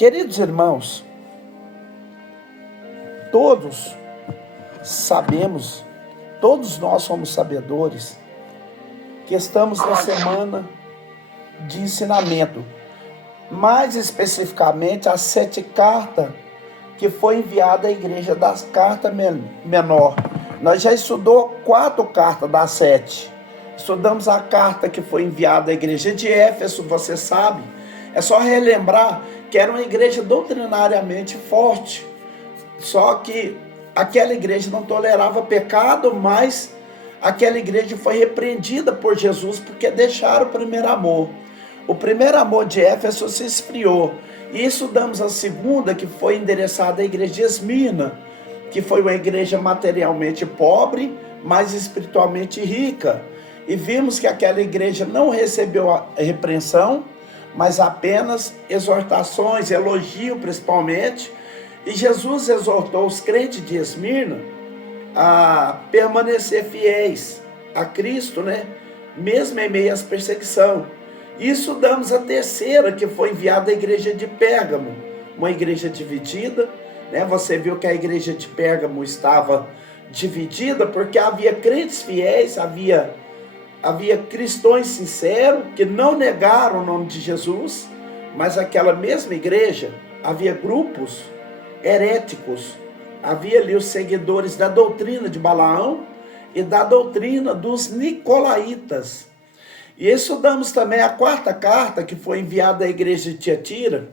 Queridos irmãos, todos sabemos, todos nós somos sabedores, que estamos na semana de ensinamento, mais especificamente as 7 cartas que foi enviada à igreja das cartas menor. Nós já estudamos 4 cartas das 7. Estudamos a carta que foi enviada à igreja de Éfeso, você sabe. É só relembrar que era uma igreja doutrinariamente forte. Só que aquela igreja não tolerava pecado, mas aquela igreja foi repreendida por Jesus porque deixaram o primeiro amor. O primeiro amor de Éfeso se esfriou. E estudamos a segunda, que foi endereçada à igreja de Esmirna, que foi uma igreja materialmente pobre, mas espiritualmente rica. E vimos que aquela igreja não recebeu a repreensão, mas apenas exortações, elogio principalmente. E Jesus exortou os crentes de Esmirna a permanecer fiéis a Cristo, mesmo em meio às perseguições. E estudamos a terceira, que foi enviada à igreja de Pérgamo, uma igreja dividida. Você viu que a igreja de Pérgamo estava dividida porque havia crentes fiéis, havia cristãos sinceros que não negaram o nome de Jesus, mas aquela mesma igreja havia grupos heréticos, havia ali os seguidores da doutrina de Balaão e da doutrina dos nicolaítas. E estudamos também a 4ª carta que foi enviada à igreja de Tiatira,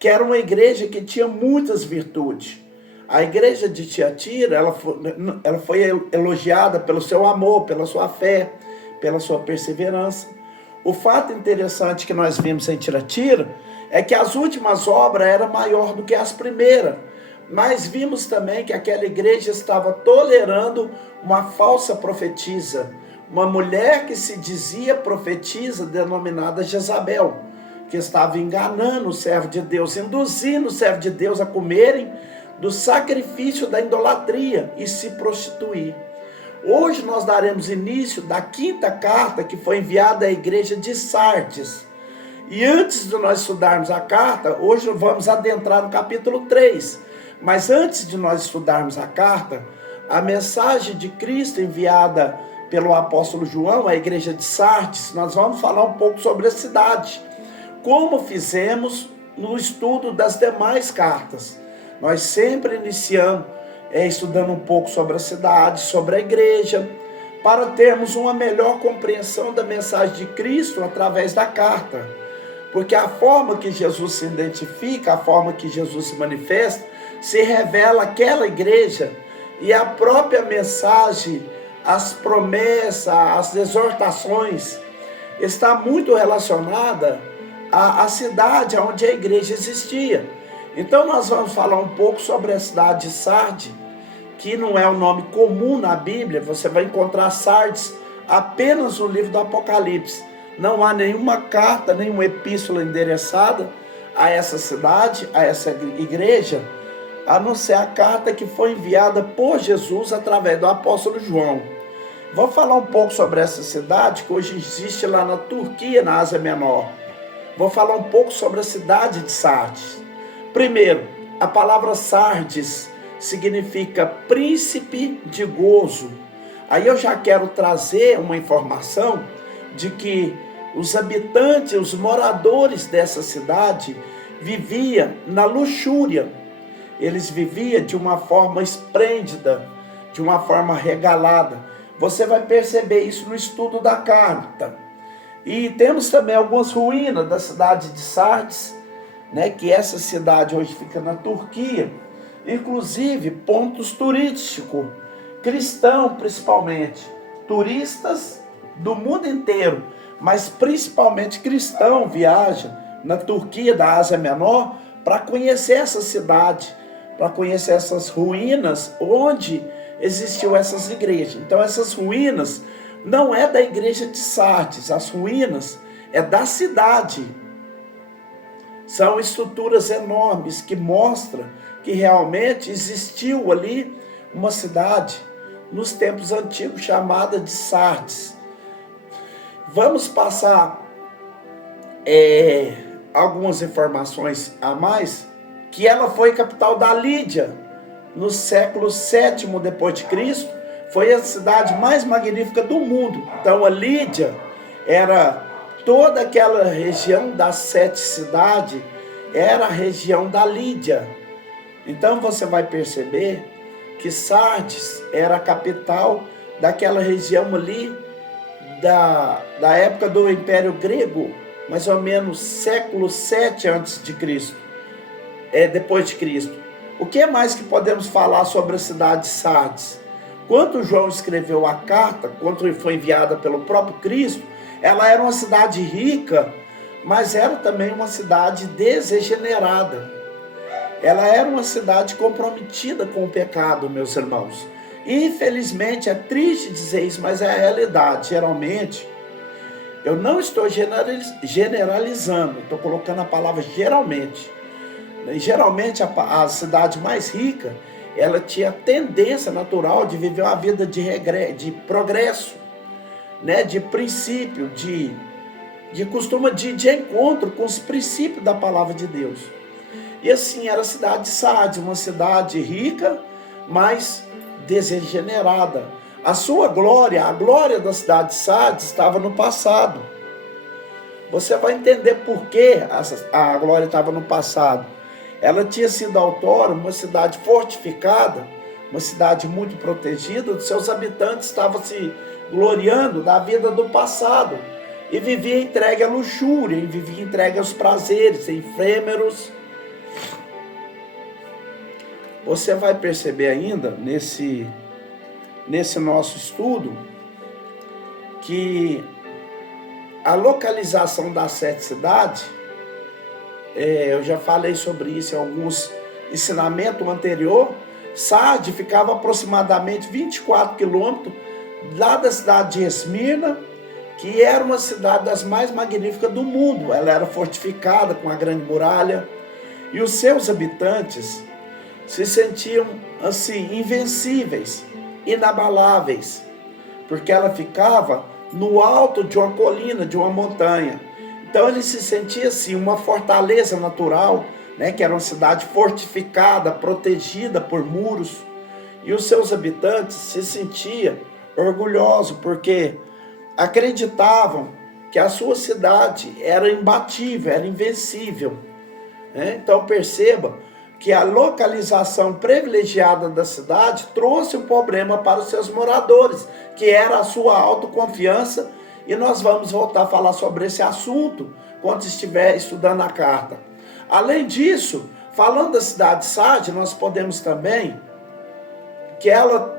que era uma igreja que tinha muitas virtudes. A igreja de Tiatira, ela foi elogiada pelo seu amor, pela sua fé, pela sua perseverança. O fato interessante que nós vimos em Tiatira é que as últimas obras eram maiores do que as primeiras, mas vimos também que aquela igreja estava tolerando uma falsa profetisa, uma mulher que se dizia profetisa, denominada Jezabel, que estava enganando o servo de Deus, induzindo o servo de Deus a comerem do sacrifício da idolatria e se prostituir. Hoje nós daremos início da 5ª carta que foi enviada à igreja de Sardes. E antes de nós estudarmos a carta, hoje vamos adentrar no capítulo 3. Mas antes de nós estudarmos a carta, a mensagem de Cristo enviada pelo apóstolo João à igreja de Sardes, nós vamos falar um pouco sobre a cidade, como fizemos no estudo das demais cartas. Nós sempre iniciamos estudando um pouco sobre a cidade, sobre a igreja, para termos uma melhor compreensão da mensagem de Cristo através da carta. Porque a forma que Jesus se identifica, a forma que Jesus se manifesta, se revela àquela igreja, e a própria mensagem, as promessas, as exortações, está muito relacionada à cidade onde a igreja existia. Então nós vamos falar um pouco sobre a cidade de Sardes, que não é um nome comum na Bíblia. Você vai encontrar Sardes apenas no livro do Apocalipse. Não há nenhuma carta, nenhuma epístola endereçada a essa cidade, a essa igreja, a não ser a carta que foi enviada por Jesus através do apóstolo João. Vou falar um pouco sobre essa cidade que hoje existe lá na Turquia, na Ásia Menor. Vou falar um pouco sobre a cidade de Sardes. Primeiro, a palavra Sardes significa príncipe de gozo. Aí eu já quero trazer uma informação de que os habitantes, os moradores dessa cidade viviam na luxúria. Eles viviam de uma forma esplêndida, de uma forma regalada. Você vai perceber isso no estudo da carta. E temos também algumas ruínas da cidade de Sardes, que essa cidade hoje fica na Turquia. Inclusive pontos turísticos, cristãos principalmente, turistas do mundo inteiro, mas principalmente cristão viajam na Turquia da Ásia Menor para conhecer essa cidade, para conhecer essas ruínas onde existiam essas igrejas. Então essas ruínas não é da igreja de Sardes, as ruínas é da cidade. São estruturas enormes que mostram que realmente existiu ali uma cidade nos tempos antigos chamada de Sardes. Vamos passar algumas informações a mais, que ela foi capital da Lídia, no século VII depois de Cristo, foi a cidade mais magnífica do mundo. Então a Lídia era toda aquela região das 7 cidades, era a região da Lídia. Então você vai perceber que Sardes era a capital daquela região ali, da época do Império Grego, mais ou menos século 7 antes de Cristo, depois de Cristo. O que mais que podemos falar sobre a cidade de Sardes? Quando João escreveu a carta, quando foi enviada pelo próprio Cristo, ela era uma cidade rica, mas era também uma cidade degenerada. Ela era uma cidade comprometida com o pecado, meus irmãos. Infelizmente, é triste dizer isso, mas é a realidade. Geralmente, eu não estou generalizando, estou colocando a palavra geralmente. Geralmente, a cidade mais rica, ela tinha tendência natural de viver uma vida de progresso, né? De princípio, de costume de encontro com os princípios da palavra de Deus. E assim era a cidade de Sardes, uma cidade rica, mas degenerada. A sua glória, a glória da cidade de Sardes estava no passado. Você vai entender por que a glória estava no passado. Ela tinha sido outrora uma cidade fortificada, uma cidade muito protegida, os seus habitantes estavam se gloriando da vida do passado e vivia entregue à luxúria, e vivia entregue aos prazeres efêmeros. Você vai perceber ainda nesse nosso estudo que a localização das 7 cidades, eu já falei sobre isso em alguns ensinamentos anteriores. Sardes ficava aproximadamente 24 quilômetros lá da cidade de Esmirna, que era uma cidade das mais magníficas do mundo. Ela era fortificada com a grande muralha, e os seus habitantes se sentiam assim invencíveis, inabaláveis, porque ela ficava no alto de uma colina, de uma montanha. Então ele se sentia assim uma fortaleza natural, né, que era uma cidade fortificada, protegida por muros, e os seus habitantes se sentiam orgulhosos porque acreditavam que a sua cidade era imbatível, era invencível, né? Então perceba que a localização privilegiada da cidade trouxe um problema para os seus moradores, que era a sua autoconfiança, e nós vamos voltar a falar sobre esse assunto quando estiver estudando a carta. Além disso, falando da cidade de Sardes, nós podemos também que ela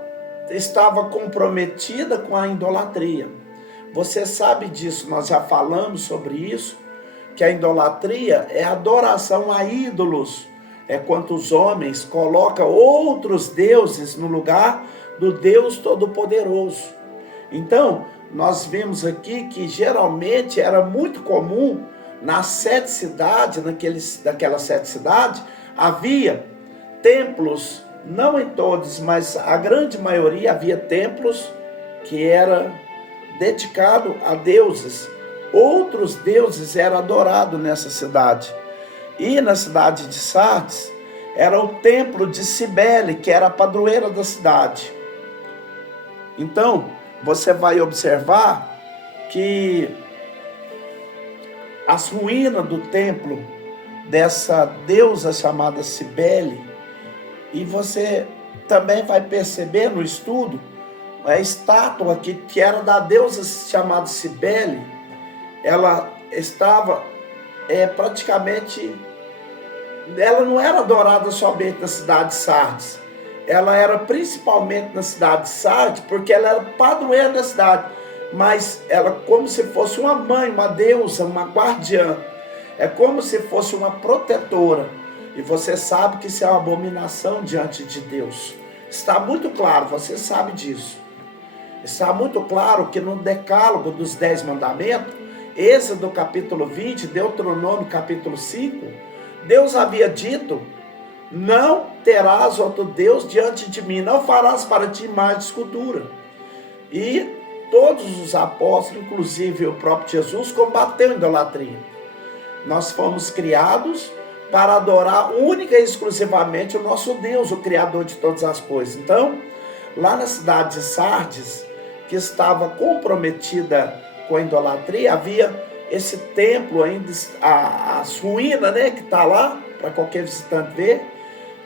estava comprometida com a idolatria. Você sabe disso, nós já falamos sobre isso, que a idolatria é adoração a ídolos. É quando os homens colocam outros deuses no lugar do Deus Todo-Poderoso. Então, nós vimos aqui que geralmente era muito comum nas 7 cidades, daquelas 7 cidades, havia templos, não em todos, mas a grande maioria havia templos que era dedicado a deuses. Outros deuses eram adorados nessa cidade. E na cidade de Sardes era o templo de Cibele, que era a padroeira da cidade. Então, você vai observar que as ruínas do templo dessa deusa chamada Cibele, e você também vai perceber no estudo a estátua que era da deusa chamada Cibele, ela estava praticamente, ela não era adorada somente na cidade de Sardes, ela era principalmente na cidade de Sardes, porque ela era padroeira da cidade, mas ela como se fosse uma mãe, uma deusa, uma guardiã, é como se fosse uma protetora, e você sabe que isso é uma abominação diante de Deus. Está muito claro, você sabe disso. Está muito claro que no decálogo dos 10 mandamentos, Êxodo capítulo 20, Deuteronômio capítulo 5, Deus havia dito: não terás outro Deus diante de mim, não farás para ti imagem de escultura. E todos os apóstolos, inclusive o próprio Jesus, combateu a idolatria. Nós fomos criados para adorar única e exclusivamente o nosso Deus, o Criador de todas as coisas. Então, lá na cidade de Sardes, que estava comprometida com a idolatria, havia esse templo ainda, as ruínas, né, que está lá, para qualquer visitante ver,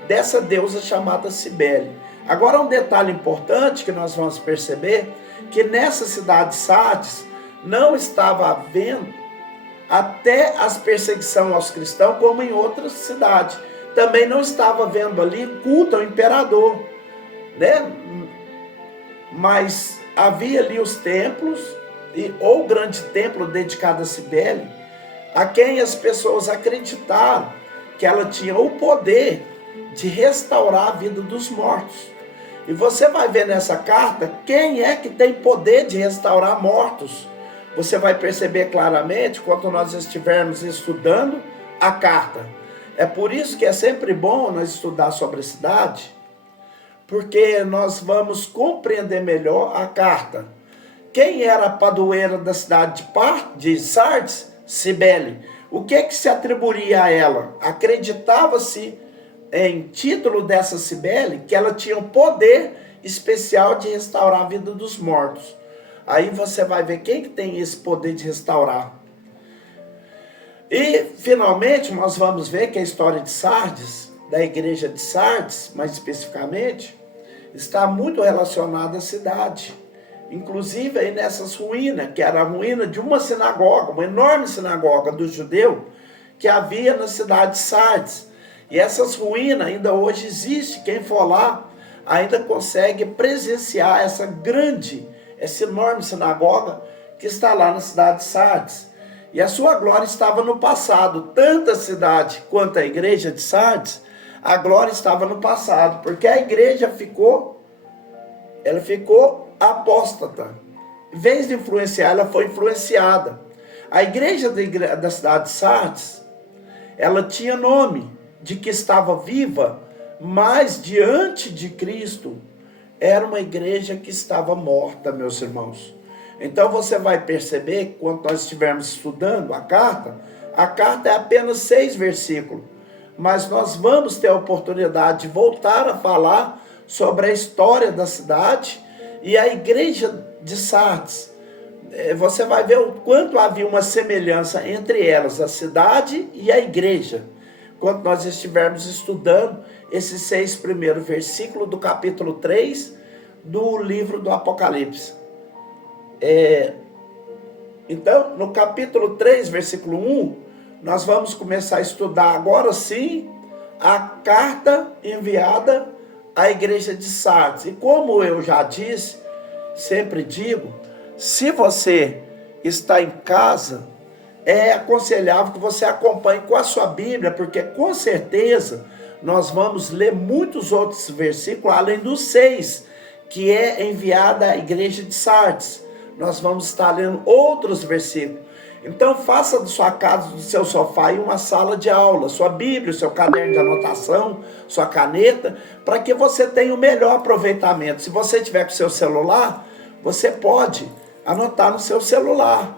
dessa deusa chamada Cibele. Agora, um detalhe importante que nós vamos perceber, que nessa cidade de Sardes não estava havendo até as perseguições aos cristãos, como em outras cidades. Também não estava havendo ali culto ao imperador, né? Mas havia ali os templos, ou o grande templo dedicado a Cibele, a quem as pessoas acreditaram que ela tinha o poder de restaurar a vida dos mortos. E você vai ver nessa carta quem é que tem poder de restaurar mortos. Você vai perceber claramente quando nós estivermos estudando a carta. É por isso que é sempre bom nós estudar sobre a cidade, porque nós vamos compreender melhor a carta. Quem era a padroeira da cidade de Sardes? Cibele. O que se atribuía a ela? Acreditava-se, em título dessa Cibele, que ela tinha um poder especial de restaurar a vida dos mortos. Aí você vai ver quem que tem esse poder de restaurar. E, finalmente, nós vamos ver que a história de Sardes, da igreja de Sardes, mais especificamente, está muito relacionada à cidade. Inclusive, aí nessas ruínas, que era a ruína de uma sinagoga, uma enorme sinagoga do judeu, que havia na cidade de Sardes. E essas ruínas ainda hoje existem. Quem for lá ainda consegue presenciar essa enorme sinagoga que está lá na cidade de Sardes. E a sua glória estava no passado. Tanto a cidade quanto a igreja de Sardes, a glória estava no passado, porque a igreja ficou apóstata. Em vez de influenciar, ela foi influenciada. A igreja da cidade de Sardes, ela tinha nome de que estava viva, mas diante de Cristo era uma igreja que estava morta, meus irmãos. Então você vai perceber, quando nós estivermos estudando a carta é apenas 6 versículos, mas nós vamos ter a oportunidade de voltar a falar sobre a história da cidade e a igreja de Sardes. Você vai ver o quanto havia uma semelhança entre elas, a cidade e a igreja, quando nós estivermos estudando esses 6 primeiros versículos do capítulo 3 do livro do Apocalipse. Então, no capítulo 3, versículo 1, nós vamos começar a estudar agora sim a carta enviada à igreja de Sardes. E como eu já disse, sempre digo, se você está em casa, é aconselhável que você acompanhe com a sua Bíblia, porque com certeza nós vamos ler muitos outros versículos, além dos 6, que é enviada à igreja de Sardes. Nós vamos estar lendo outros versículos. Então faça da sua casa, do seu sofá, aí uma sala de aula, sua Bíblia, o seu caderno de anotação, sua caneta, para que você tenha o melhor aproveitamento. Se você tiver com o seu celular, você pode anotar no seu celular.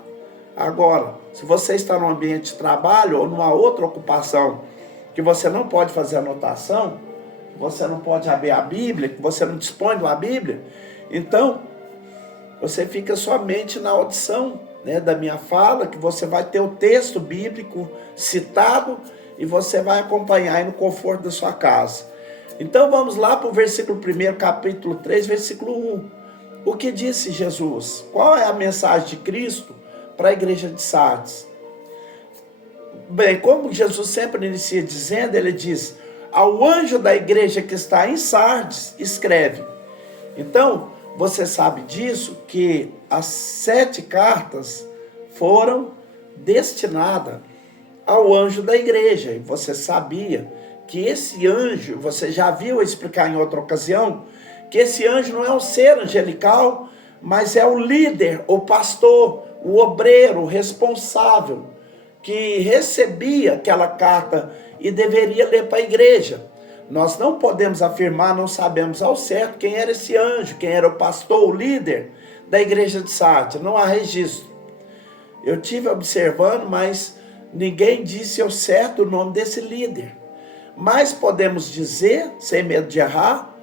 Agora, se você está num ambiente de trabalho ou numa outra ocupação que você não pode fazer anotação, você não pode abrir a Bíblia, que você não dispõe de uma Bíblia, então você fica somente na audição, né, da minha fala, que você vai ter o texto bíblico citado e você vai acompanhar aí no conforto da sua casa. Então vamos lá para o versículo 1, capítulo 3, versículo 1. O que disse Jesus? Qual é a mensagem de Cristo para a igreja de Sardes? Bem, como Jesus sempre inicia dizendo, ele diz: ao anjo da igreja que está em Sardes, escreve. Então, você sabe disso, que as 7 cartas foram destinadas ao anjo da igreja. E você sabia que esse anjo, você já viu eu explicar em outra ocasião, que esse anjo não é um ser angelical, mas é o líder, o pastor, o obreiro, o responsável, que recebia aquela carta e deveria ler para a igreja. Nós não podemos afirmar, não sabemos ao certo quem era esse anjo, quem era o pastor, o líder da igreja de Sardes. Não há registro. Eu tive observando, mas ninguém disse ao certo o nome desse líder. Mas podemos dizer, sem medo de errar,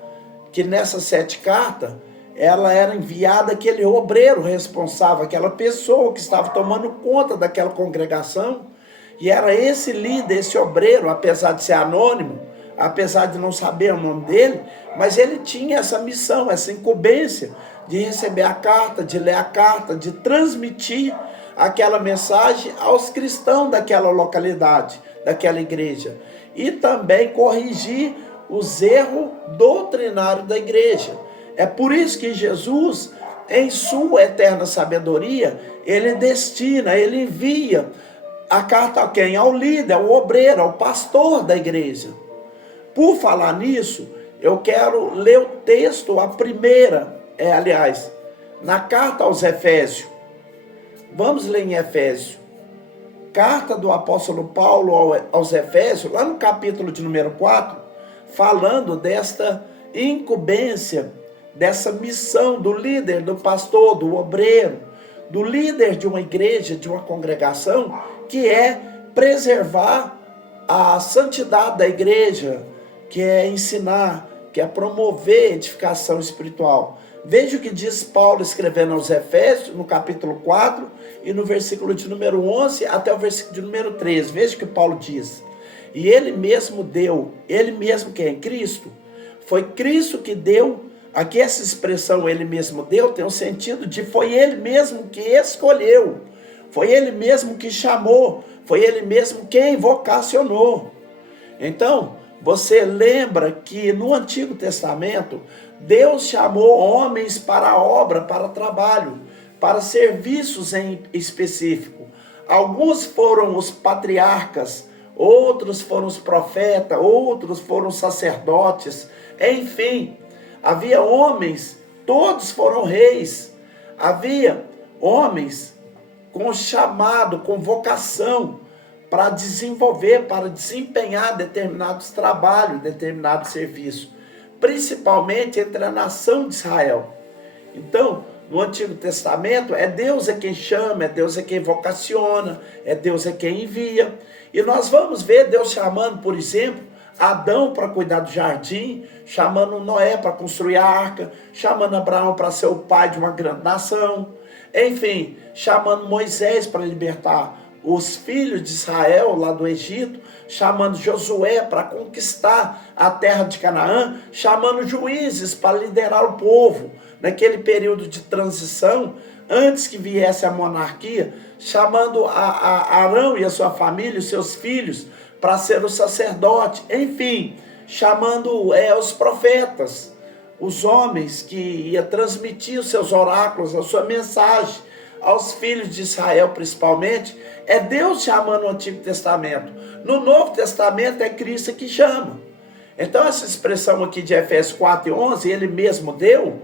que nessas 7 cartas, ela era enviada aquele obreiro responsável, aquela pessoa que estava tomando conta daquela congregação, e era esse líder, esse obreiro, apesar de ser anônimo, apesar de não saber o nome dele, mas ele tinha essa missão, essa incumbência de receber a carta, de ler a carta, de transmitir aquela mensagem aos cristãos daquela localidade, daquela igreja, e também corrigir os erros doutrinários da igreja. É por isso que Jesus, em sua eterna sabedoria, ele destina, ele envia a carta a quem? Ao líder, ao obreiro, ao pastor da igreja. Por falar nisso, eu quero ler o texto, a primeira, na carta aos Efésios. Vamos ler em Efésios. Carta do apóstolo Paulo aos Efésios, lá no capítulo de número 4, falando desta incumbência, dessa missão do líder, do pastor, do obreiro, do líder de uma igreja, de uma congregação, que é preservar a santidade da igreja, que é ensinar, que é promover edificação espiritual. Veja o que diz Paulo escrevendo aos Efésios, no capítulo 4, e no versículo de número 11 até o versículo de número 13. Veja o que Paulo diz. E ele mesmo deu, ele mesmo que é em Cristo, foi Cristo que deu. Aqui essa expressão ele mesmo deu tem o sentido de foi ele mesmo que escolheu, foi ele mesmo que chamou, foi ele mesmo quem vocacionou. Então, você lembra que no Antigo Testamento, Deus chamou homens para a obra, para trabalho, para serviços em específico. Alguns foram os patriarcas, outros foram os profetas, outros foram os sacerdotes, enfim, havia homens, todos foram reis, havia homens com chamado, com vocação para desenvolver, para desempenhar determinados trabalhos, determinados serviços, principalmente entre a nação de Israel. Então, no Antigo Testamento, é Deus quem chama, é Deus quem vocaciona, é Deus quem envia. E nós vamos ver Deus chamando, por exemplo, Adão para cuidar do jardim, chamando Noé para construir a arca, chamando Abraão para ser o pai de uma grande nação, enfim, chamando Moisés para libertar os filhos de Israel lá do Egito, chamando Josué para conquistar a terra de Canaã, chamando juízes para liderar o povo naquele período de transição, antes que viesse a monarquia, chamando a Arão e a sua família, os seus filhos, para ser o sacerdote, enfim, chamando os profetas, os homens que ia transmitir os seus oráculos, a sua mensagem aos filhos de Israel principalmente. É Deus chamando no Antigo Testamento. No Novo Testamento é Cristo que chama. Então essa expressão aqui de Efésios 4:11, ele mesmo deu,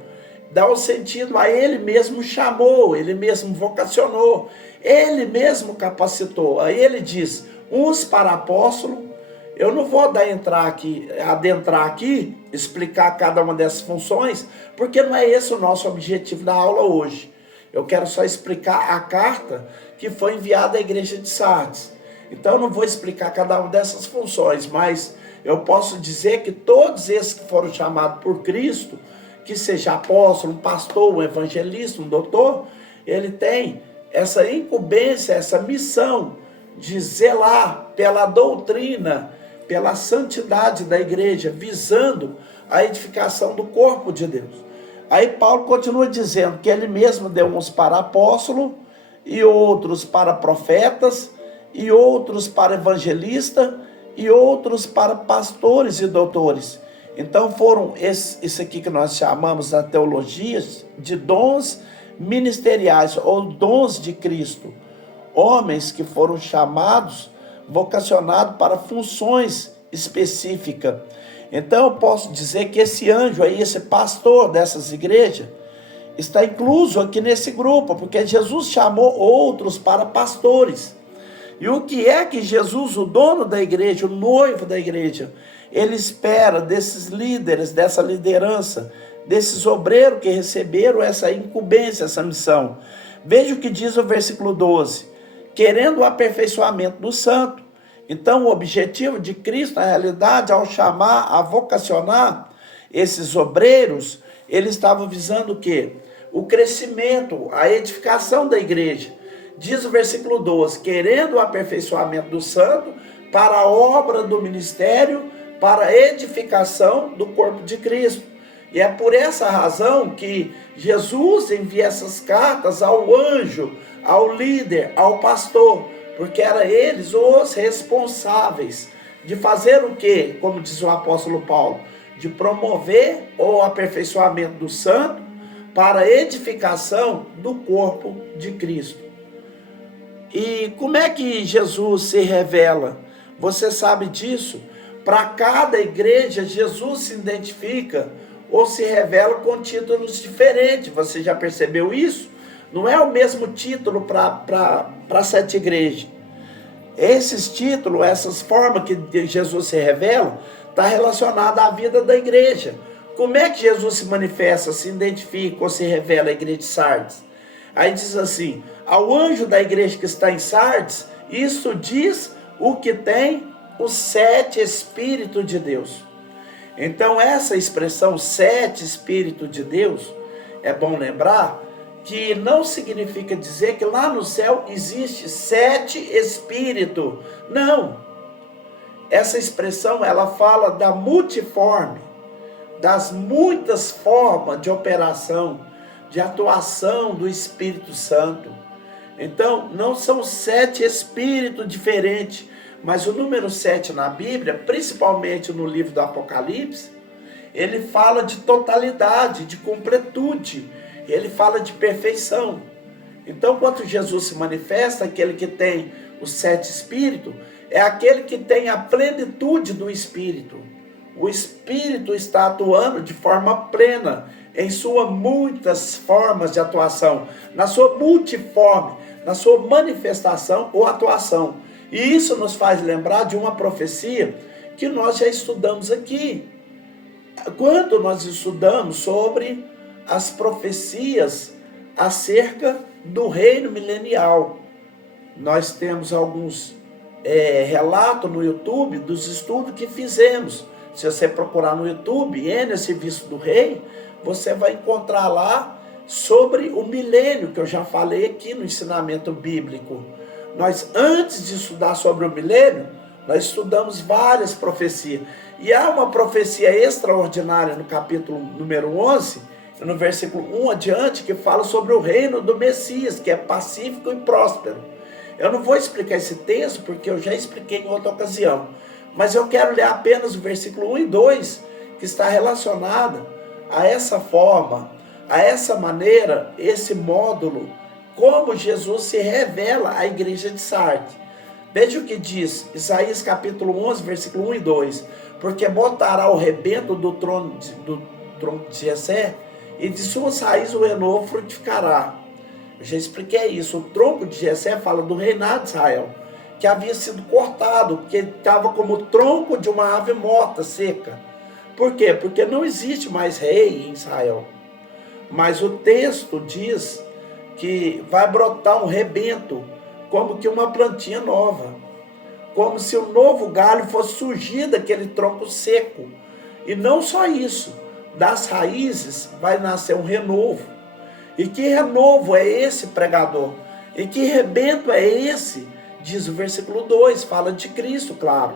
dá o sentido a ele mesmo chamou, ele mesmo vocacionou, ele mesmo capacitou. Aí ele diz, uns para apóstolo. Eu não vou adentrar aqui, explicar cada uma dessas funções, porque não é esse o nosso objetivo da aula hoje. Eu quero só explicar a carta que foi enviada à igreja de Sardes. Então eu não vou explicar cada uma dessas funções, mas eu posso dizer que todos esses que foram chamados por Cristo, que seja apóstolo, um pastor, um evangelista, um doutor, ele tem essa incumbência, essa missão de zelar pela doutrina, pela santidade da igreja, visando a edificação do corpo de Deus. Aí Paulo continua dizendo que ele mesmo deu uns para apóstolo, e outros para profetas, e outros para evangelistas, e outros para pastores e doutores. Então foram isso aqui que nós chamamos na teologia de dons ministeriais, ou dons de Cristo. Homens que foram chamados, vocacionados para funções específicas. Então eu posso dizer que esse anjo aí, esse pastor dessas igrejas, está incluso aqui nesse grupo, porque Jesus chamou outros para pastores. E o que é que Jesus, o dono da igreja, o noivo da igreja, ele espera desses líderes, dessa liderança, desses obreiros que receberam essa incumbência, essa missão? Veja o que diz o versículo 12. querendo o aperfeiçoamento do santo. Então, o objetivo de Cristo, na realidade, ao chamar, a vocacionar esses obreiros, ele estava visando o quê? O crescimento, a edificação da igreja. Diz o versículo 12, querendo o aperfeiçoamento do santo para a obra do ministério, para a edificação do corpo de Cristo. E é por essa razão que Jesus envia essas cartas ao anjo, ao líder, ao pastor, porque eram eles os responsáveis de fazer o quê? Como diz o apóstolo Paulo, de promover o aperfeiçoamento do santo para a edificação do corpo de Cristo. E como é que Jesus se revela? Você sabe disso? Para cada igreja, Jesus se identifica ou se revela com títulos diferentes. Você já percebeu isso? Não é o mesmo título para 7 igrejas. Esses títulos, essas formas que Jesus se revela, está relacionada à vida da igreja. Como é que Jesus se manifesta, se identifica ou se revela à igreja de Sardes? Aí diz assim, ao anjo da igreja que está em Sardes, isso diz o que tem os 7 Espíritos de Deus. Então essa expressão 7 Espíritos de Deus, é bom lembrar que não significa dizer que lá no céu existe 7 Espíritos. Não. Essa expressão ela fala da multiforme, das muitas formas de operação, de atuação do Espírito Santo. Então, não são 7 espíritos diferentes, mas o número 7 na Bíblia, principalmente no livro do Apocalipse, ele fala de totalidade, de completude, ele fala de perfeição. Então, quando Jesus se manifesta, aquele que tem os 7 espíritos, é aquele que tem a plenitude do Espírito. O Espírito está atuando de forma plena, em suas muitas formas de atuação, na sua multiforme, na sua manifestação ou atuação. E isso nos faz lembrar de uma profecia que nós já estudamos aqui. Quando nós estudamos sobre as profecias acerca do reino milenial, nós temos alguns relatos no YouTube dos estudos que fizemos. Se você procurar no YouTube, N Serviço do Rei, você vai encontrar lá sobre o milênio, que eu já falei aqui no ensinamento bíblico. Nós, antes de estudar sobre o milênio, nós estudamos várias profecias. E há uma profecia extraordinária no capítulo número 11, no versículo 1 adiante, que fala sobre o reino do Messias, que é pacífico e próspero. Eu não vou explicar esse texto, porque eu já expliquei em outra ocasião. Mas eu quero ler apenas o versículo 1 e 2, que está relacionado a essa forma, a essa maneira, esse módulo, como Jesus se revela à igreja de Sardes. Veja o que diz Isaías capítulo 11, versículo 1 e 2. Porque botará o rebento do tronco de Jessé, e de suas raízes o renovo frutificará. Eu já expliquei isso. O tronco de Jessé fala do reinado de Israel, que havia sido cortado, porque estava como o tronco de uma ave morta, seca. Por quê? Porque não existe mais rei em Israel. Mas o texto diz que vai brotar um rebento, como que uma plantinha nova. Como se um novo galho fosse surgir daquele tronco seco. E não só isso, das raízes vai nascer um renovo. E que renovo é esse, pregador? E que rebento é esse? Diz o versículo 2, fala de Cristo, claro,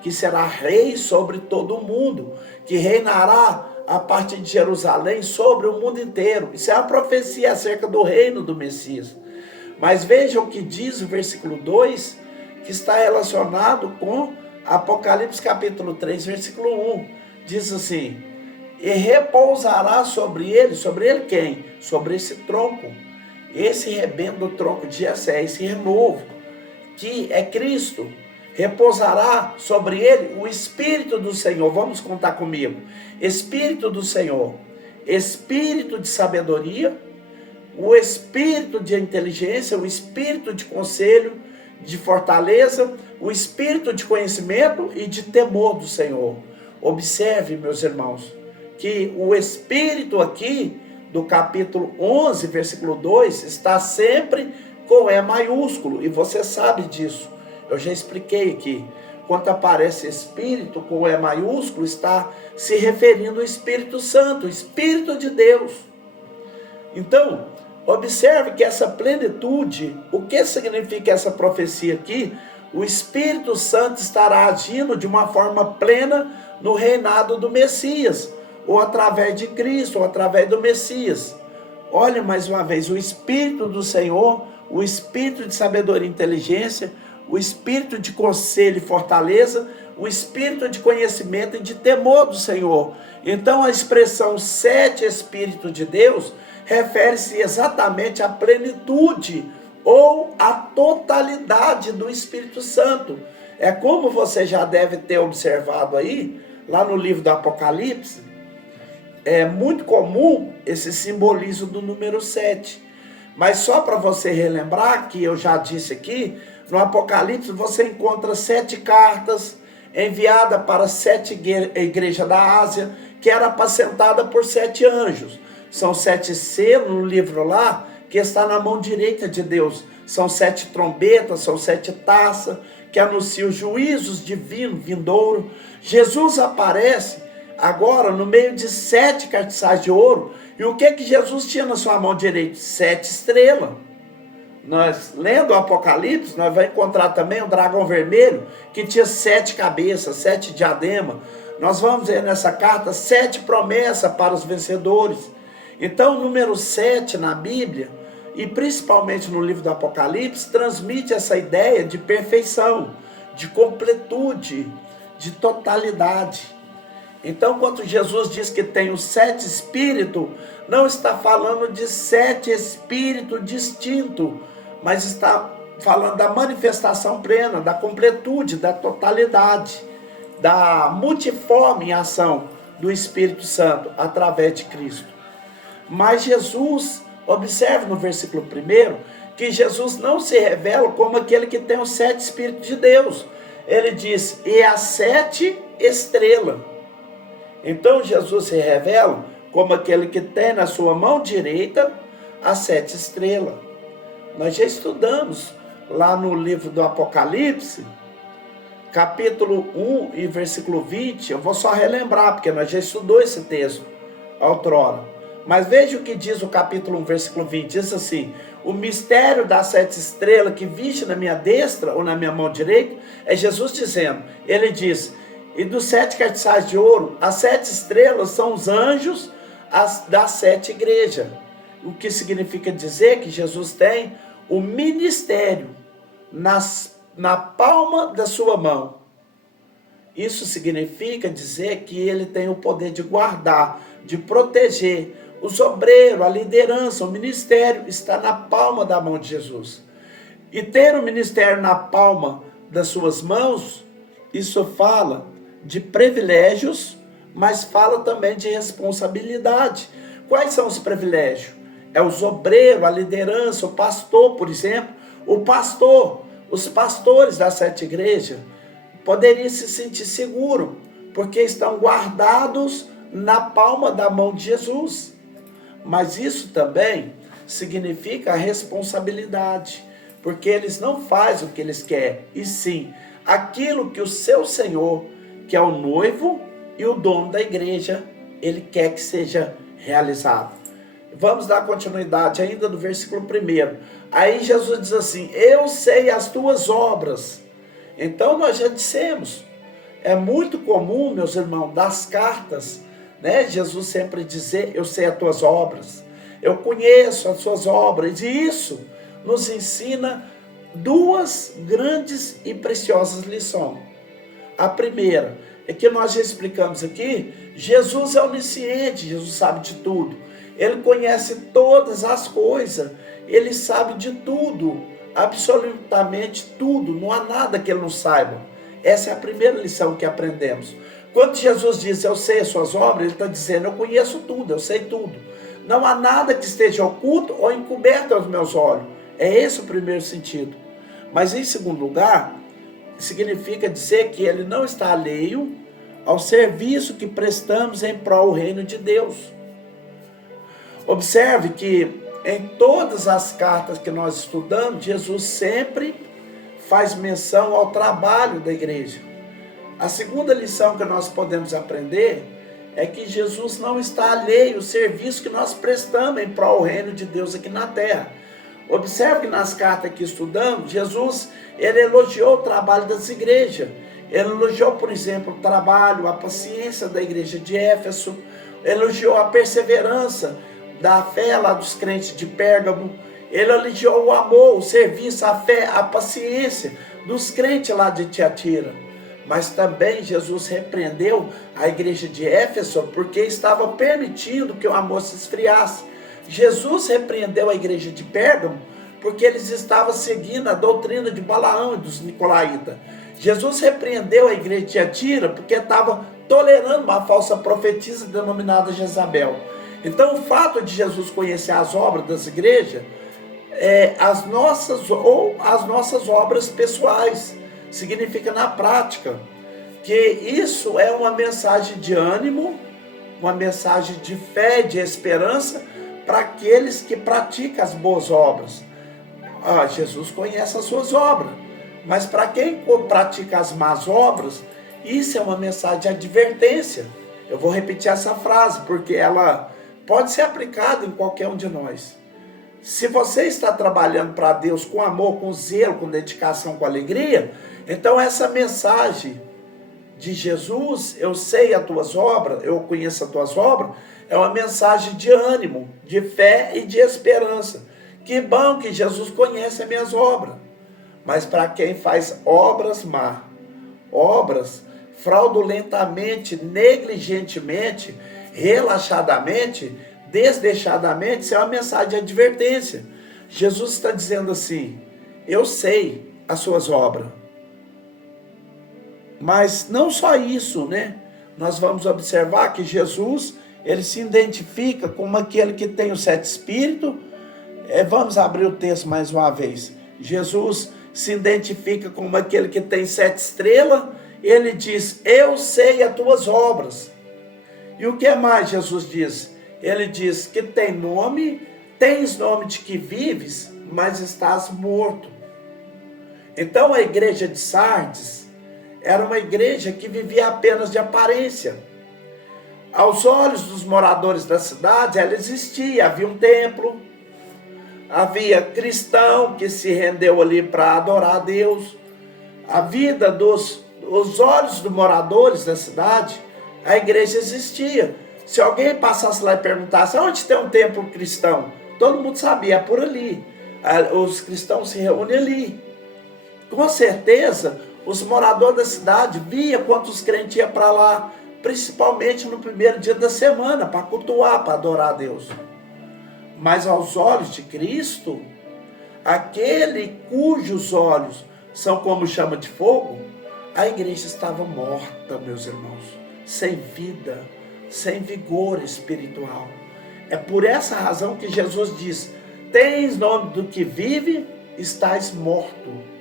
que será rei sobre todo o mundo, que reinará a partir de Jerusalém sobre o mundo inteiro. Isso é uma profecia acerca do reino do Messias. Mas vejam o que diz o versículo 2, que está relacionado com Apocalipse capítulo 3, versículo 1. Diz assim, e repousará sobre ele quem? Sobre esse tronco, esse rebento do tronco de Jessé, esse renovo, que é Cristo. Repousará sobre ele o Espírito do Senhor. Vamos contar comigo. Espírito do Senhor, Espírito de sabedoria, o Espírito de inteligência, o Espírito de conselho, de fortaleza, o Espírito de conhecimento e de temor do Senhor. Observe, meus irmãos, que o Espírito aqui, do capítulo 11, versículo 2, está sempre com E maiúsculo, e você sabe disso. Eu já expliquei aqui. Quando aparece Espírito com E maiúsculo, está se referindo ao Espírito Santo, o Espírito de Deus. Então, observe que essa plenitude, o que significa essa profecia aqui? O Espírito Santo estará agindo de uma forma plena no reinado do Messias, ou através de Cristo, ou através do Messias. Olha mais uma vez, o Espírito do Senhor, o Espírito de sabedoria e inteligência, o Espírito de conselho e fortaleza, o Espírito de conhecimento e de temor do Senhor. Então a expressão 7 Espírito de Deus refere-se exatamente à plenitude ou à totalidade do Espírito Santo. É como você já deve ter observado aí, lá no livro do Apocalipse, é muito comum esse simbolismo do número 7. Mas só para você relembrar, que eu já disse aqui, no Apocalipse você encontra 7 cartas enviadas para 7 igrejas da Ásia, que era apacentada por 7 anjos. São 7 selos no livro lá, que está na mão direita de Deus. São 7 trombetas, são 7 taças, que anunciam os juízos divinos, vindouro. Jesus aparece agora no meio de 7 castiçais de ouro. E o que Jesus tinha na sua mão direita? 7 estrelas. Nós, lendo o Apocalipse, nós vamos encontrar também o dragão vermelho, que tinha 7 cabeças, 7 diademas. Nós vamos ver nessa carta 7 promessas para os vencedores. Então, o número 7 na Bíblia, e principalmente no livro do Apocalipse, transmite essa ideia de perfeição, de completude, de totalidade. Então, quando Jesus diz que tem os 7 espíritos, não está falando de 7 espíritos distintos, mas está falando da manifestação plena, da completude, da totalidade, da multiforme ação do Espírito Santo através de Cristo. Mas Jesus, observe no versículo 1, que Jesus não se revela como aquele que tem os 7 Espíritos de Deus. Ele diz, e as 7 estrelas. Então Jesus se revela como aquele que tem na sua mão direita as 7 estrelas. Nós já estudamos lá no livro do Apocalipse, capítulo 1 e versículo 20, eu vou só relembrar, porque nós já estudou esse texto outrora. Mas veja o que diz o capítulo 1, versículo 20, diz assim, o mistério das 7 estrelas que viste na minha destra ou na minha mão direita, é Jesus dizendo, ele diz, e dos 7 castiçais de ouro, as 7 estrelas são os anjos das 7 igrejas. O que significa dizer que Jesus tem o ministério na palma da sua mão. Isso significa dizer que ele tem o poder de guardar, de proteger. Os obreiros, a liderança, o ministério está na palma da mão de Jesus. E ter o ministério na palma das suas mãos, isso fala de privilégios, mas fala também de responsabilidade. Quais são os privilégios? É os obreiros, a liderança, o pastor, por exemplo. O pastor, os pastores das 7 igrejas, poderiam se sentir seguros, porque estão guardados na palma da mão de Jesus. Mas isso também significa a responsabilidade, porque eles não fazem o que eles querem, e sim aquilo que o seu Senhor, que é o noivo e o dono da igreja, ele quer que seja realizado. Vamos dar continuidade ainda no versículo 1. Aí Jesus diz assim, eu sei as tuas obras. Então nós já dissemos, é muito comum, meus irmãos, das cartas, né? Jesus sempre dizer, eu sei as tuas obras, eu conheço as suas obras, e isso nos ensina 2 grandes e preciosas lições. A primeira é que nós já explicamos aqui, Jesus é onisciente, Jesus sabe de tudo, ele conhece todas as coisas, ele sabe de tudo, absolutamente tudo, não há nada que ele não saiba. Essa é a primeira lição que aprendemos. Quando Jesus diz, eu sei as suas obras, ele está dizendo, eu conheço tudo, eu sei tudo. Não há nada que esteja oculto ou encoberto aos meus olhos. É esse o primeiro sentido. Mas em segundo lugar, significa dizer que ele não está alheio ao serviço que prestamos em prol do reino de Deus. Observe que Em todas as cartas que nós estudamos, Jesus sempre faz menção ao trabalho da igreja. A segunda lição que nós podemos aprender é que Jesus não está alheio ao serviço que nós prestamos em prol do reino de Deus aqui na terra. Observe que nas cartas que estudamos, Jesus ele elogiou o trabalho das igrejas. Ele elogiou, por exemplo, o trabalho, a paciência da igreja de Éfeso, elogiou a perseverança da fé lá dos crentes de Pérgamo, ele elogiou o amor, o serviço, a fé, a paciência dos crentes lá de Tiatira. Mas também Jesus repreendeu a igreja de Éfeso porque estava permitindo que o amor se esfriasse. Jesus repreendeu a igreja de Pérgamo porque eles estavam seguindo a doutrina de Balaão e dos Nicolaítas. Jesus repreendeu a igreja de Tiatira porque estava tolerando uma falsa profetisa denominada Jezabel. Então o fato de Jesus conhecer as obras das igrejas, as nossas obras pessoais, significa na prática que isso é uma mensagem de ânimo, uma mensagem de fé, de esperança para aqueles que praticam as boas obras. Jesus conhece as suas obras, mas para quem pratica as más obras, isso é uma mensagem de advertência. Eu vou repetir essa frase porque ela pode ser aplicada em qualquer um de nós. Se você está trabalhando para Deus com amor, com zelo, com dedicação, com alegria, então essa mensagem de Jesus, eu sei as tuas obras, eu conheço as tuas obras, é uma mensagem de ânimo, de fé e de esperança. Que bom que Jesus conhece as minhas obras. Mas para quem faz obras más, obras fraudulentamente, negligentemente, relaxadamente, desdeixadamente, isso é uma mensagem de advertência. Jesus está dizendo assim: eu sei as suas obras. Mas não só isso, né? Nós vamos observar que Jesus, ele se identifica como aquele que tem os 7 espíritos. Vamos abrir o texto mais uma vez. Jesus se identifica como aquele que tem 7 estrelas. Ele diz: eu sei as tuas obras. E o que mais Jesus diz? Ele diz que tens nome de que vives, mas estás morto. Então a igreja de Sardes era uma igreja que vivia apenas de aparência. Aos olhos dos moradores da cidade, ela existia, havia um templo, havia cristão que se rendeu ali para adorar a Deus. A vida os olhos dos moradores da cidade, a igreja existia. Se alguém passasse lá e perguntasse onde tem um templo cristão, todo mundo sabia, é por ali. Os cristãos se reúnem ali. Com certeza, os moradores da cidade via quantos crentes iam para lá, principalmente no primeiro dia da semana, para cultuar, para adorar a Deus. Mas aos olhos de Cristo, aquele cujos olhos são como chama de fogo, a igreja estava morta, meus irmãos, sem vida, sem vigor espiritual. É por essa razão que Jesus diz: tens nome do que vive, estás morto.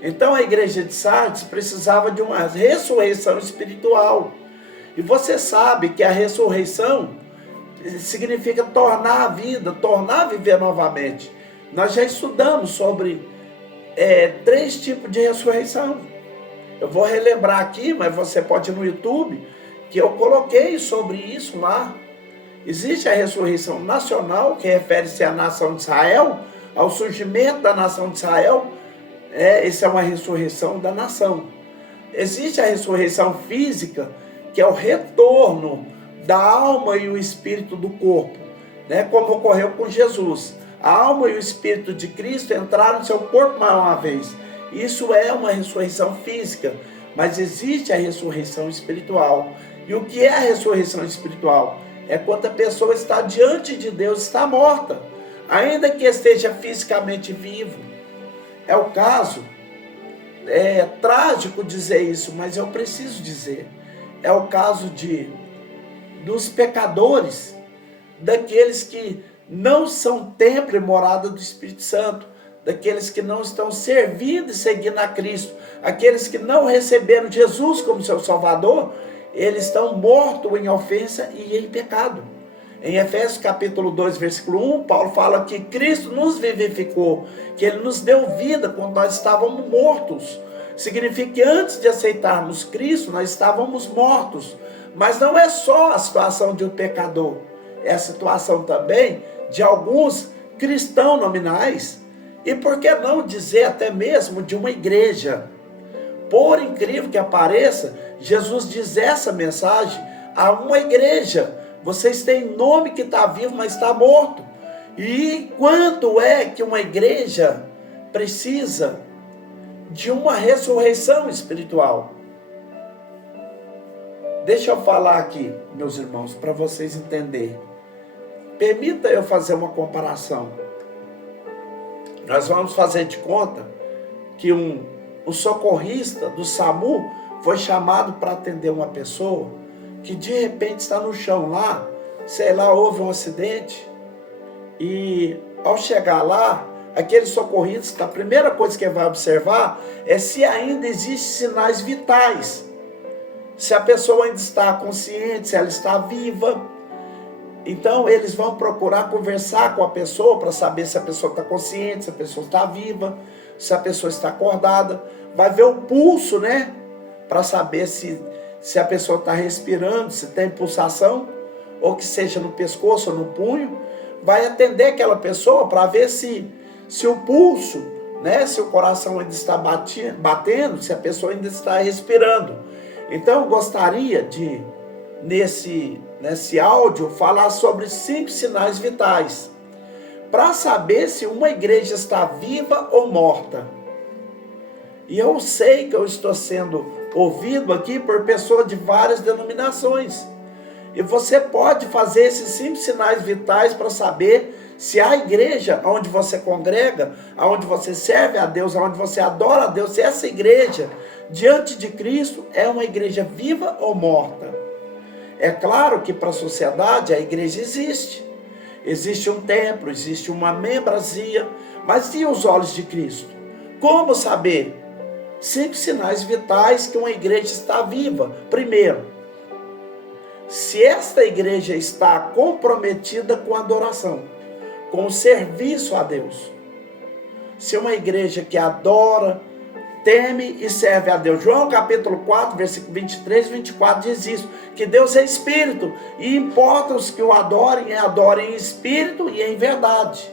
Então a igreja de Sardes precisava de uma ressurreição espiritual. E você sabe que a ressurreição significa tornar a vida, tornar a viver novamente. Nós já estudamos sobre 3 tipos de ressurreição. Eu vou relembrar aqui, mas você pode ir no YouTube, que eu coloquei sobre isso lá. Existe a ressurreição nacional, que refere-se à nação de Israel, ao surgimento da nação de Israel. Essa é uma ressurreição da nação. Existe a ressurreição física, que é o retorno da alma e o espírito do corpo, né? Como ocorreu com Jesus. A alma e o espírito de Cristo entraram no seu corpo mais uma vez. Isso é uma ressurreição física, mas existe a ressurreição espiritual. E o que é a ressurreição espiritual? É quando a pessoa está diante de Deus, está morta, ainda que esteja fisicamente vivo. É o caso, é trágico dizer isso, mas eu preciso dizer. É o caso dos pecadores, daqueles que não são templo e morada do Espírito Santo, daqueles que não estão servindo e seguindo a Cristo, aqueles que não receberam Jesus como seu Salvador, eles estão mortos em ofensa e em pecado. Em Efésios capítulo 2, versículo 1, Paulo fala que Cristo nos vivificou, que Ele nos deu vida quando nós estávamos mortos. Significa que antes de aceitarmos Cristo, nós estávamos mortos. Mas não é só a situação de um pecador, é a situação também de alguns cristãos nominais, e por que não dizer até mesmo de uma igreja. Por incrível que pareça, Jesus diz essa mensagem a uma igreja: vocês têm nome que está vivo, mas está morto. E quanto é que uma igreja precisa de uma ressurreição espiritual? Deixa eu falar aqui, meus irmãos, para vocês entenderem. Permita eu fazer uma comparação. Nós vamos fazer de conta que um socorrista do SAMU foi chamado para atender uma pessoa que de repente está no chão lá, sei lá, houve um acidente, e ao chegar lá, aquele socorrista, a primeira coisa que ele vai observar é se ainda existem sinais vitais, se a pessoa ainda está consciente, se ela está viva. Então eles vão procurar conversar com a pessoa para saber se a pessoa está consciente, se a pessoa está viva, se a pessoa está acordada. Vai ver o pulso, né? Para saber se a pessoa está respirando, se tem pulsação, ou que seja no pescoço ou no punho. Vai atender aquela pessoa para ver se o pulso, né? Se o coração ainda está batendo, se a pessoa ainda está respirando. Então eu gostaria de, nesse áudio, falar sobre 5 sinais vitais para saber se uma igreja está viva ou morta. E eu sei que eu estou sendo ouvido aqui por pessoas de várias denominações. E você pode fazer esses 5 sinais vitais para saber se a igreja onde você congrega, onde você serve a Deus, onde você adora a Deus, se essa igreja diante de Cristo é uma igreja viva ou morta. É claro que para a sociedade a igreja existe. Existe um templo, existe uma membresia, mas e os olhos de Cristo? Como saber? 5 sinais vitais que uma igreja está viva. Primeiro, se esta igreja está comprometida com a adoração, com o serviço a Deus. Se uma igreja que adora, teme e serve a Deus. João capítulo 4, versículo 23 e 24 diz isso, que Deus é espírito, e importa os que o adorem em espírito e em verdade,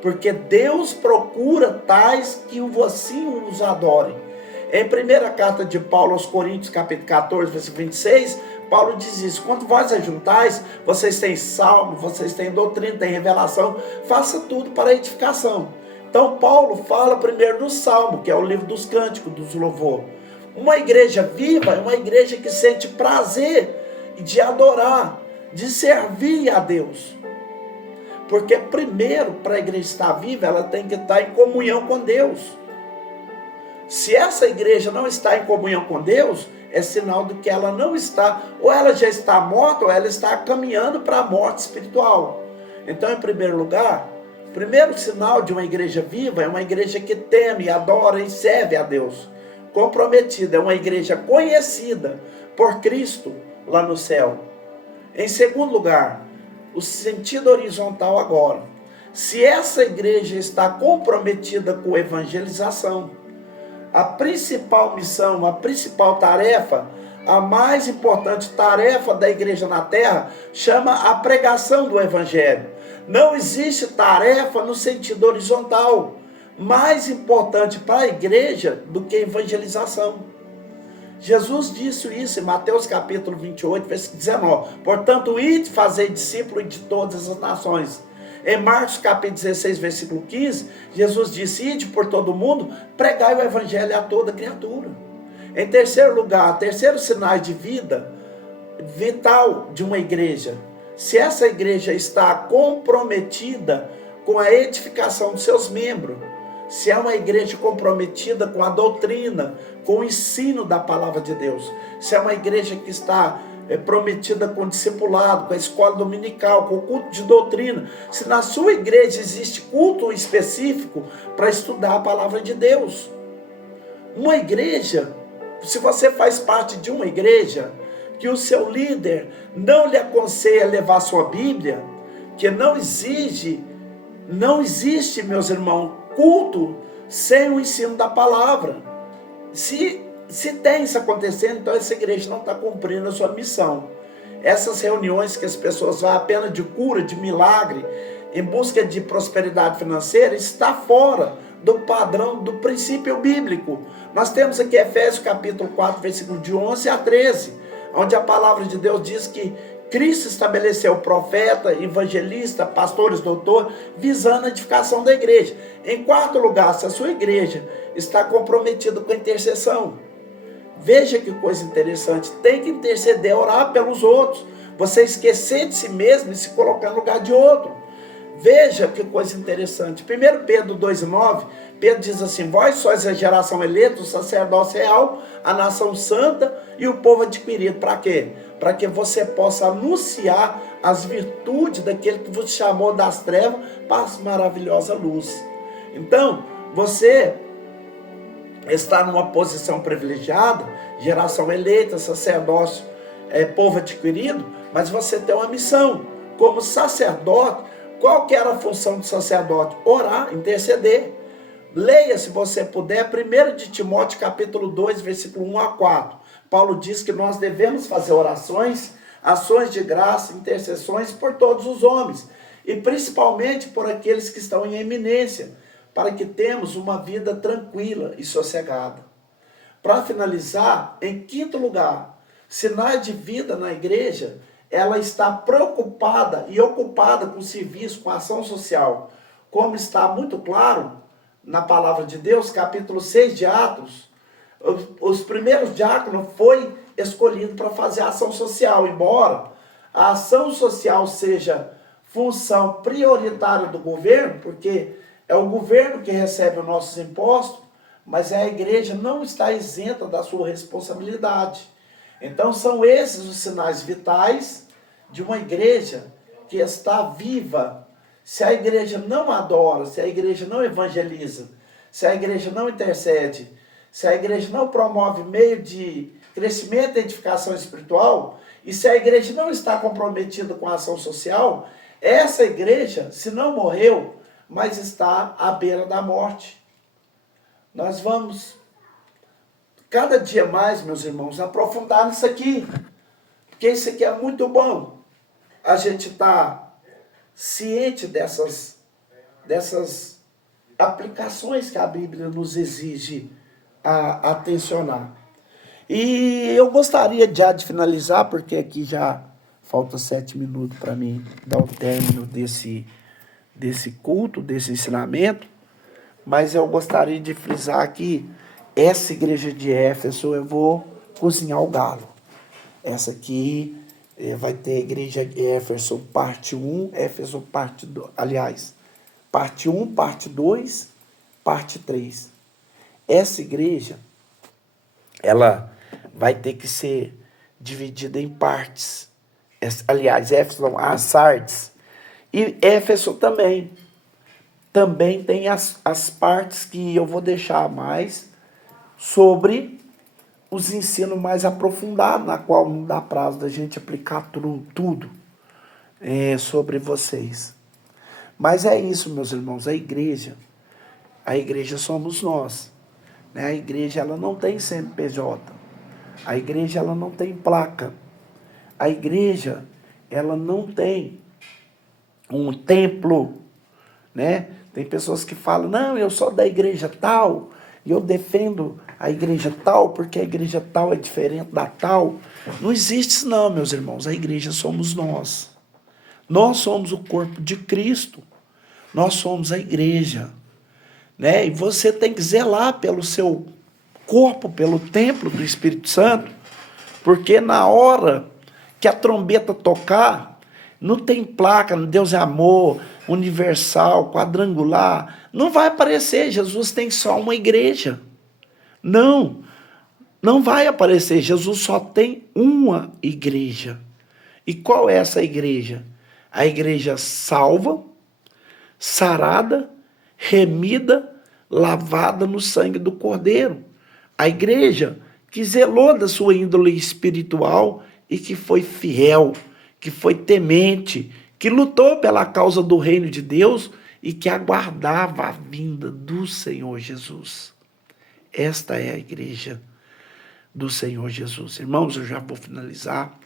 porque Deus procura tais que assim os adorem. Em primeira carta de Paulo aos Coríntios, capítulo 14, versículo 26, Paulo diz isso: quando vós ajuntais, vocês têm salmo, vocês têm doutrina, têm revelação, faça tudo para a edificação. Então Paulo fala primeiro do Salmo, que é o livro dos cânticos, dos louvor. Uma igreja viva é uma igreja que sente prazer de adorar, de servir a Deus. Porque primeiro, para a igreja estar viva, ela tem que estar em comunhão com Deus. Se essa igreja não está em comunhão com Deus, é sinal de que ela não está, ou ela já está morta, ou ela está caminhando para a morte espiritual. Então, em primeiro lugar, o primeiro sinal de uma igreja viva é uma igreja que teme, adora e serve a Deus. Comprometida, é uma igreja conhecida por Cristo lá no céu. Em segundo lugar, o sentido horizontal agora. Se essa igreja está comprometida com evangelização, a principal missão, a principal tarefa, a mais importante tarefa da igreja na terra, chama a pregação do evangelho. Não existe tarefa no sentido horizontal mais importante para a igreja do que a evangelização. Jesus disse isso em Mateus capítulo 28, versículo 19. Portanto, ide fazer discípulo de todas as nações. Em Marcos capítulo 16, versículo 15, Jesus disse: ide por todo mundo, pregai o evangelho a toda criatura. Em terceiro lugar, terceiro sinal de vida vital de uma igreja: se essa igreja está comprometida com a edificação dos seus membros, se é uma igreja comprometida com a doutrina, com o ensino da palavra de Deus, se é uma igreja que está prometida com o discipulado, com a escola dominical, com o culto de doutrina, se na sua igreja existe culto específico para estudar a palavra de Deus. Uma igreja, se você faz parte de uma igreja, que o seu líder não lhe aconselha levar sua Bíblia, que não existe, meus irmãos, culto sem o ensino da palavra. Se tem isso acontecendo, então essa igreja não está cumprindo a sua missão. Essas reuniões que as pessoas vão apenas de cura, de milagre, em busca de prosperidade financeira, está fora do padrão, do princípio bíblico. Nós temos aqui Efésios capítulo 4, versículo de 11 a 13, onde a palavra de Deus diz que Cristo estabeleceu profeta, evangelista, pastores, doutor, visando a edificação da igreja. Em quarto lugar, se a sua igreja está comprometida com a intercessão, veja que coisa interessante, tem que interceder, orar pelos outros, você esquecer de si mesmo e se colocar no lugar de outro. Veja que coisa interessante. 1 Pedro 2,9, Pedro diz assim: vós sois a geração eleita, o sacerdócio real, a nação santa e o povo adquirido. Para quê? Para que você possa anunciar as virtudes daquele que vos chamou das trevas para a maravilhosa luz. Então, você está numa posição privilegiada, geração eleita, sacerdócio, povo adquirido, mas você tem uma missão. Como sacerdote, qual que era a função do sacerdote? Orar, interceder. Leia, se você puder, 1 de Timóteo capítulo 2, versículo 1 a 4. Paulo diz que nós devemos fazer orações, ações de graça, intercessões por todos os homens, e principalmente por aqueles que estão em eminência, para que temos uma vida tranquila e sossegada. Para finalizar, em quinto lugar, sinais de vida na igreja, ela está preocupada e ocupada com o serviço, com a ação social, como está muito claro na palavra de Deus, capítulo 6 de Atos. Os primeiros diáconos foi escolhido para fazer a ação social, embora a ação social seja função prioritária do governo, porque é o governo que recebe os nossos impostos, mas a igreja não está isenta da sua responsabilidade. Então são esses os sinais vitais de uma igreja que está viva. Se a igreja não adora, se a igreja não evangeliza, se a igreja não intercede, se a igreja não promove meio de crescimento e edificação espiritual, e se a igreja não está comprometida com a ação social, essa igreja, se não morreu, mas está à beira da morte. Nós vamos, cada dia mais, meus irmãos, aprofundar nisso aqui, porque isso aqui é muito bom. A gente está ciente dessas aplicações que a Bíblia nos exige a atencionar. E eu gostaria já de finalizar, porque aqui já falta 7 minutos para mim dar o término desse culto, desse ensinamento, mas eu gostaria de frisar que essa igreja de Éfeso eu vou cozinhar o galo. Essa aqui vai ter a igreja de Éfeso parte 1, Éfeso parte 2, aliás, parte 1, parte 2, parte 3. Essa igreja, ela vai ter que ser dividida em partes. Aliás, Éfeso, as Sardes. E Éfeso também tem as partes que eu vou deixar mais sobre os ensinos mais aprofundados, na qual não dá prazo da gente aplicar tudo sobre vocês. Mas é isso, meus irmãos, a igreja somos nós. Né? A igreja ela não tem CNPJ, a igreja ela não tem placa, a igreja ela não tem um templo, né? Tem pessoas que falam, não, eu sou da igreja tal, e eu defendo a igreja tal, porque a igreja tal é diferente da tal. Não existe isso não, meus irmãos. A igreja somos nós. Nós somos o corpo de Cristo. Nós somos a igreja. Né? E você tem que zelar pelo seu corpo, pelo templo do Espírito Santo, porque na hora que a trombeta tocar, não tem placa, Deus é amor, universal, quadrangular, não vai aparecer, Jesus tem só uma igreja. Não vai aparecer, Jesus só tem uma igreja. E qual é essa igreja? A igreja salva, sarada, remida, lavada no sangue do Cordeiro. A igreja que zelou da sua índole espiritual e que foi fiel, que foi temente, que lutou pela causa do reino de Deus e que aguardava a vinda do Senhor Jesus. Esta é a igreja do Senhor Jesus. Irmãos, eu já vou finalizar.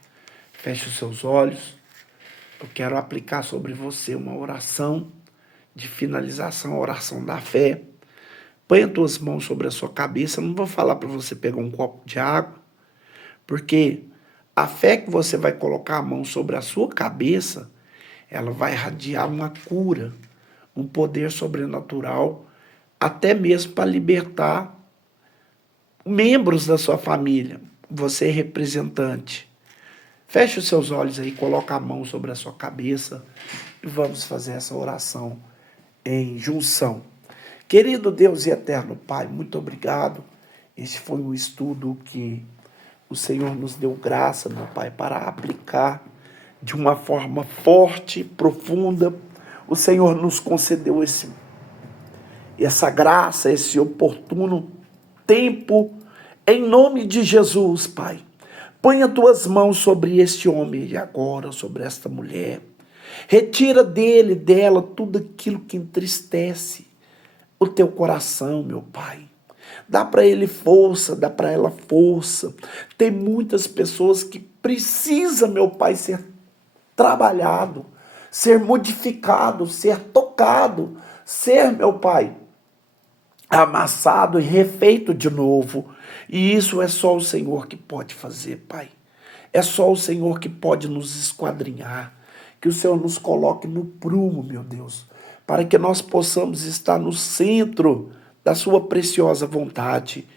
Feche os seus olhos. Eu quero aplicar sobre você uma oração de finalização, a oração da fé. Põe as tuas mãos sobre a sua cabeça. Eu não vou falar para você pegar um copo de água, porque a fé que você vai colocar a mão sobre a sua cabeça, ela vai irradiar uma cura, um poder sobrenatural, até mesmo para libertar membros da sua família. Você é representante. Feche os seus olhos aí, coloca a mão sobre a sua cabeça e vamos fazer essa oração em junção. Querido Deus e eterno Pai, muito obrigado. Este foi um estudo que o Senhor nos deu graça, meu Pai, para aplicar de uma forma forte, profunda. O Senhor nos concedeu essa graça, esse oportuno tempo, em nome de Jesus, Pai. Põe as tuas mãos sobre este homem e agora sobre esta mulher. Retira dele, dela, tudo aquilo que entristece o teu coração, meu Pai. Dá para ele força, dá para ela força. Tem muitas pessoas que precisam, meu Pai, ser trabalhado, ser modificado, ser tocado, ser, meu Pai, amassado e refeito de novo. E isso é só o Senhor que pode fazer, Pai. É só o Senhor que pode nos esquadrinhar. Que o Senhor nos coloque no prumo, meu Deus, para que nós possamos estar no centro da sua preciosa vontade.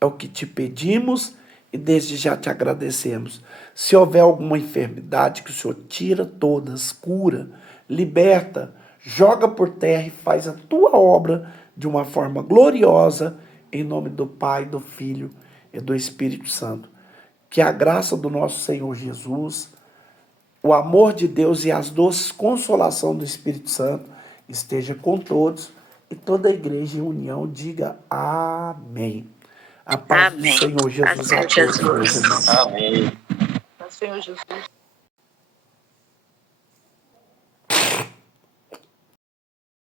É o que te pedimos e desde já te agradecemos. Se houver alguma enfermidade, que o Senhor tira todas, cura, liberta, joga por terra e faz a tua obra de uma forma gloriosa, em nome do Pai, do Filho e do Espírito Santo. Que a graça do nosso Senhor Jesus, o amor de Deus e as doces consolação do Espírito Santo esteja com todos e toda a igreja em união diga amém. A paz do Senhor Jesus a todos, meus irmãos. Amém. Paz do Senhor Jesus.